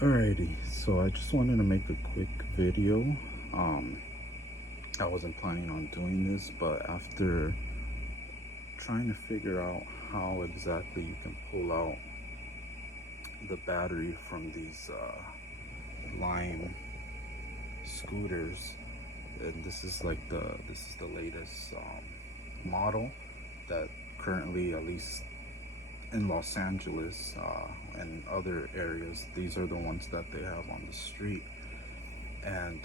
Alrighty, so I just wanted to make a quick video. I wasn't planning on doing this, but after trying to figure out how exactly you can pull out the battery from these Lime scooters, and this is the latest model that currently, at least in Los Angeles and other areas, these are the ones that they have on the street. And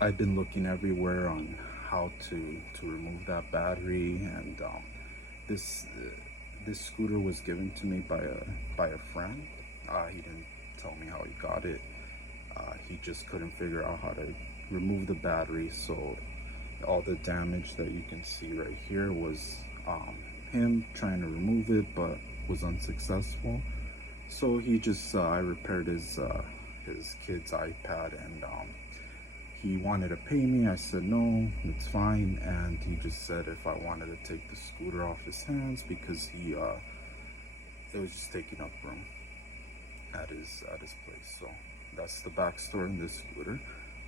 I've been looking everywhere on how to remove that battery. And this scooter was given to me by a friend. He didn't tell me how he got it. He just couldn't figure out how to remove the battery, so all the damage that you can see right here was him trying to remove it, but was unsuccessful. So he just I repaired his kid's iPad, and he wanted to pay me. I said no, it's fine, and he just said if I wanted to take the scooter off his hands because it was just taking up room at his place. So that's the backstory in this scooter.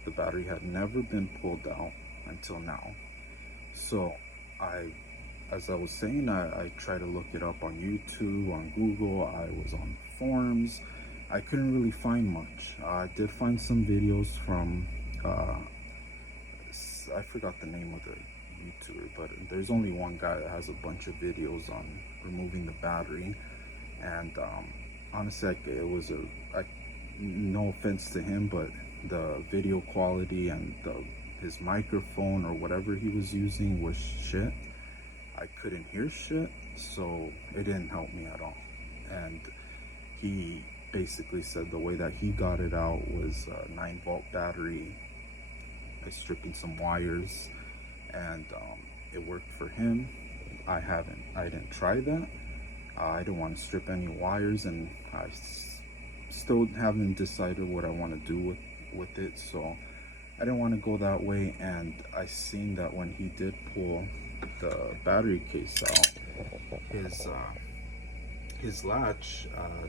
The battery had never been pulled out until now. So as I was saying, I tried to look it up on YouTube, on Google. I was on forums. I couldn't really find much. I did find some videos from, I forgot the name of the YouTuber, but there's only one guy that has a bunch of videos on removing the battery. And honestly, no offense to him, but the video quality and his microphone or whatever he was using was shit. I couldn't hear shit, so it didn't help me at all. And he basically said the way that he got it out was a 9-volt battery by stripping some wires, and it worked for him. I didn't try that. I didn't want to strip any wires, and I still haven't decided what I want to do with it, so I didn't want to go that way. And I seen that when he did pull the battery case out, his latch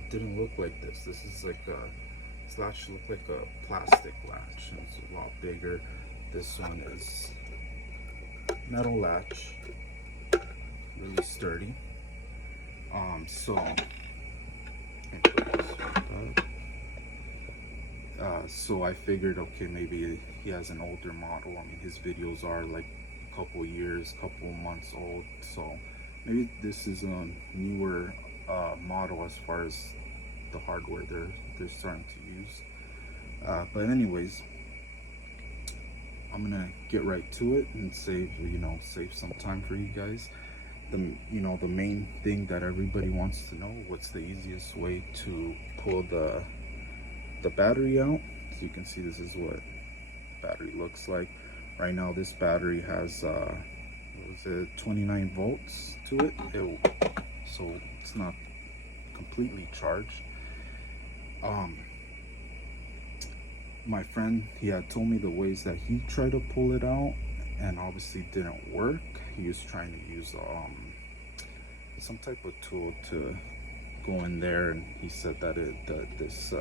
didn't look like this. This latch looked like a plastic latch. It's a lot bigger. This one is metal latch, really sturdy. So I figured, okay, maybe he has an older model. I mean, his videos are like a couple years, couple months old, so maybe this is a newer model as far as the hardware they're starting to use. But anyways, I'm gonna get right to it and save some time for you guys. The main thing that everybody wants to know: what's the easiest way to pull the battery out? So you can see this is what the battery looks like. Right now this battery has 29 volts to it. So it's not completely charged. My friend, he had told me the ways that he tried to pull it out, and obviously didn't work. He was trying to use some type of tool to go in there, and he said that this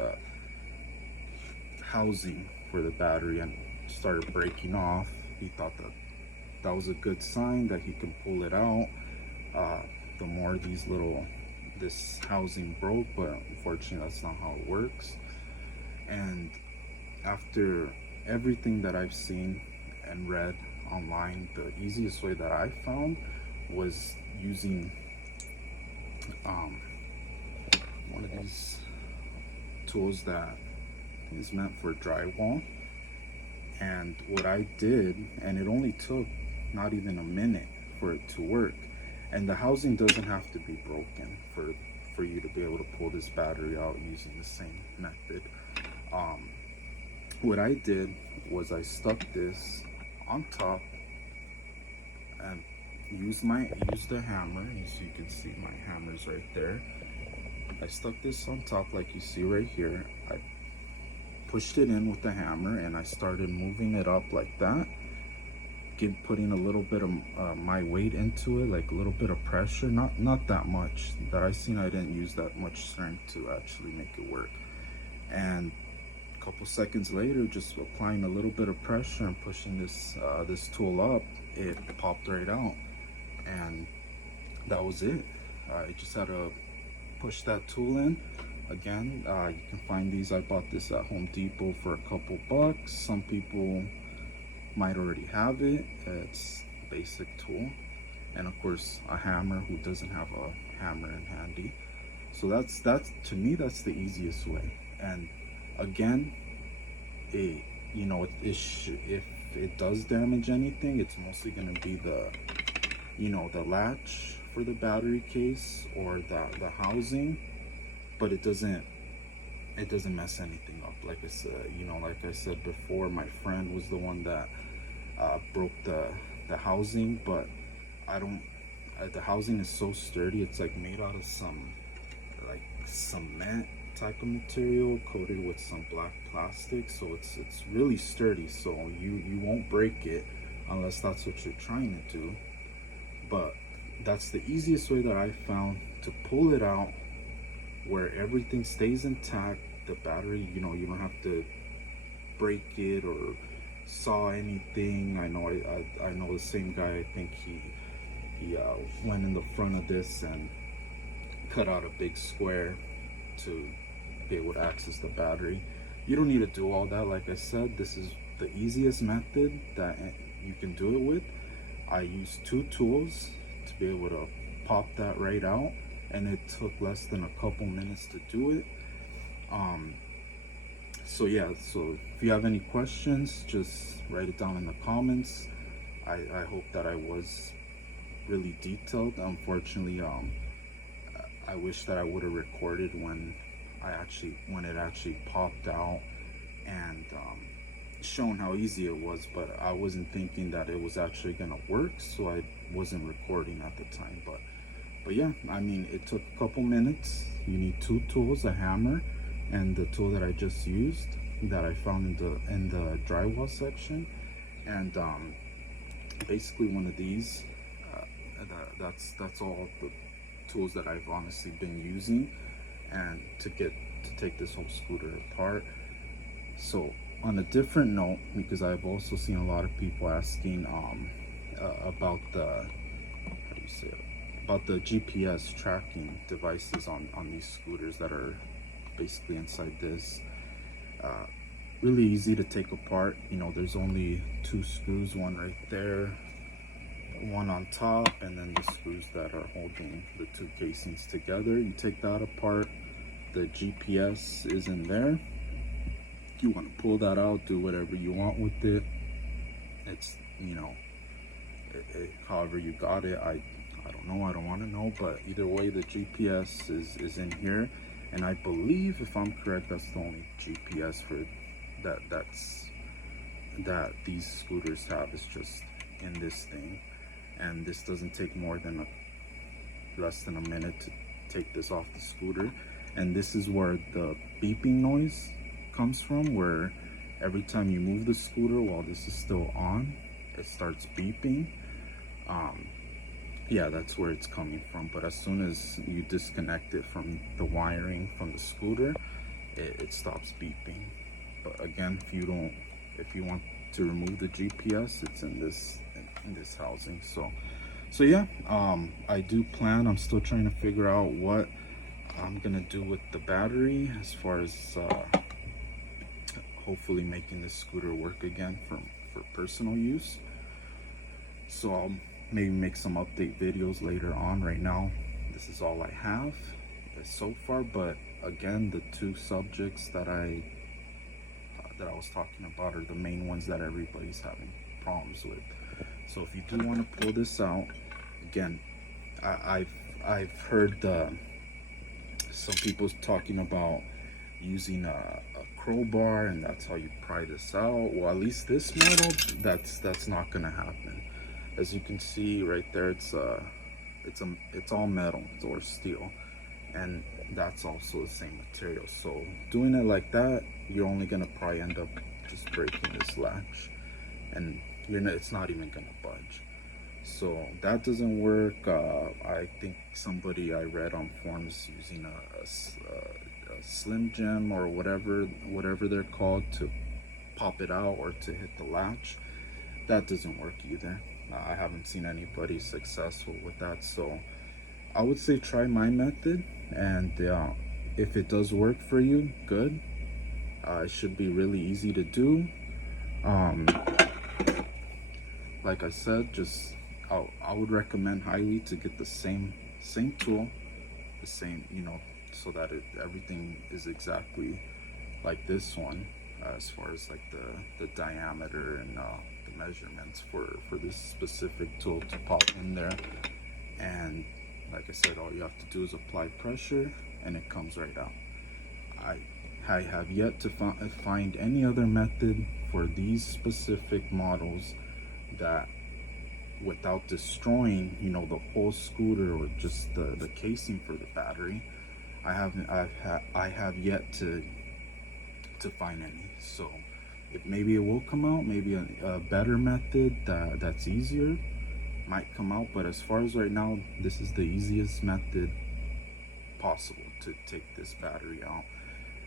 housing for the battery and started breaking off. He thought that was a good sign that he can pull it out. The more this housing broke, but unfortunately that's not how it works. And after everything that I've seen and read online, the easiest way that I found was using one of these tools that is meant for drywall. And what I did, and it only took not even a minute for it to work, and the housing doesn't have to be broken for you to be able to pull this battery out using the same method. What I did was I stuck this on top and used the hammer. So you can see my hammer's right there. I stuck this on top like you see right here. I pushed it in with the hammer and I started moving it up like that, putting a little bit of my weight into it, like a little bit of pressure, not that much. That I didn't use that much strength to actually make it work. And a couple seconds later, just applying a little bit of pressure and pushing this tool up, it popped right out. And that was it. I just had to push that tool in. Again, you can find these. I bought this at Home Depot for a couple bucks. Some people might already have it. It's a basic tool. And of course, a hammer. Who doesn't have a hammer in handy? So that's to me, that's the easiest way. And again, if it does damage anything, it's mostly going to be the latch for the battery case or the housing, but it doesn't mess anything up. Like I said before, my friend was the one that broke the housing, but the housing is so sturdy. It's like made out of some like cement type of material coated with some black plastic, so it's really sturdy, so you won't break it unless that's what you're trying to do. But that's the easiest way that I found to pull it out where everything stays intact. The battery, you don't have to break it or saw anything. I know the same guy, I think he went in the front of this and cut out a big square to be able to access the battery. You don't need to do all that. Like I said, this is the easiest method that you can do it with. I used 2 tools to be able to pop that right out, and it took less than a couple minutes to do it. So if you have any questions, just write it down in the comments. I hope that I was really detailed. Unfortunately, I wish that I would have recorded when it actually popped out and shown how easy it was, but I wasn't thinking that it was actually gonna work, so I wasn't recording at the time. But yeah, I mean, it took a couple minutes. You need 2 tools, a hammer and the tool that I just used that I found in the drywall section, and basically one of these. That's all the tools that I've honestly been using, and to take this whole scooter apart. So on a different note, because I've also seen a lot of people asking about the GPS tracking devices on these scooters that are basically inside this. Really easy to take apart. There's only 2 screws, one right there, one on top, and then the screws that are holding the 2 casings together. You take that apart, the GPS is in there. You want to pull that out, do whatever you want with it. It's however you got it. I don't know, I don't want to know, but either way, the GPS is in here, and I believe, if I'm correct, that's the only GPS for that these scooters have, is just in this thing. And this doesn't take more than less than a minute to take this off the scooter. And this is where the beeping noise comes from, where every time you move the scooter while this is still on, it starts beeping. Yeah, that's where it's coming from. But as soon as you disconnect it from the wiring from the scooter, it stops beeping. But again, if you want to remove the GPS, it's in this housing. So yeah, I'm still trying to figure out what I'm gonna do with the battery, as far as hopefully making this scooter work again for personal use. So I'll maybe make some update videos later on. Right now, this is all I have so far. But again, the 2 subjects that I was talking about are the main ones that everybody's having problems with. So if you do want to pull this out, again, I've heard some people talking about using a crowbar, and that's how you pry this out. Well, at least this model, that's not gonna happen. As you can see right there, it's all metal or steel, and that's also the same material. So doing it like that, you're only gonna probably end up just breaking this latch, and it's not even gonna budge. So that doesn't work. I think somebody I read on forums using a Slim Jim or whatever they're called to pop it out or to hit the latch. That doesn't work either. I haven't seen anybody successful with that, so I would say try my method, and if it does work for you, good. It should be really easy to do. Like I said, just I would recommend highly to get the same tool, the same, so that everything is exactly like this one, as far as like the diameter and the measurements for this specific tool to pop in there. And like I said, all you have to do is apply pressure and it comes right out. I have yet to find any other method for these specific models that, without destroying, the whole scooter or just the casing for the battery, I have yet to find any. So maybe it will come out. Maybe a better method that's easier might come out. But as far as right now, this is the easiest method possible to take this battery out.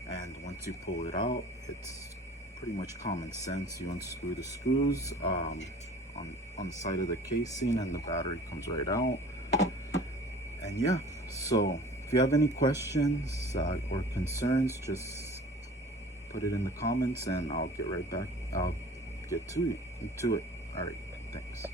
And once you pull it out, it's pretty much common sense. You unscrew the screws on the side of the casing, and the battery comes right out. And yeah, so if you have any questions or concerns, just put it in the comments and I'll get right back. I'll get to it. All right, thanks.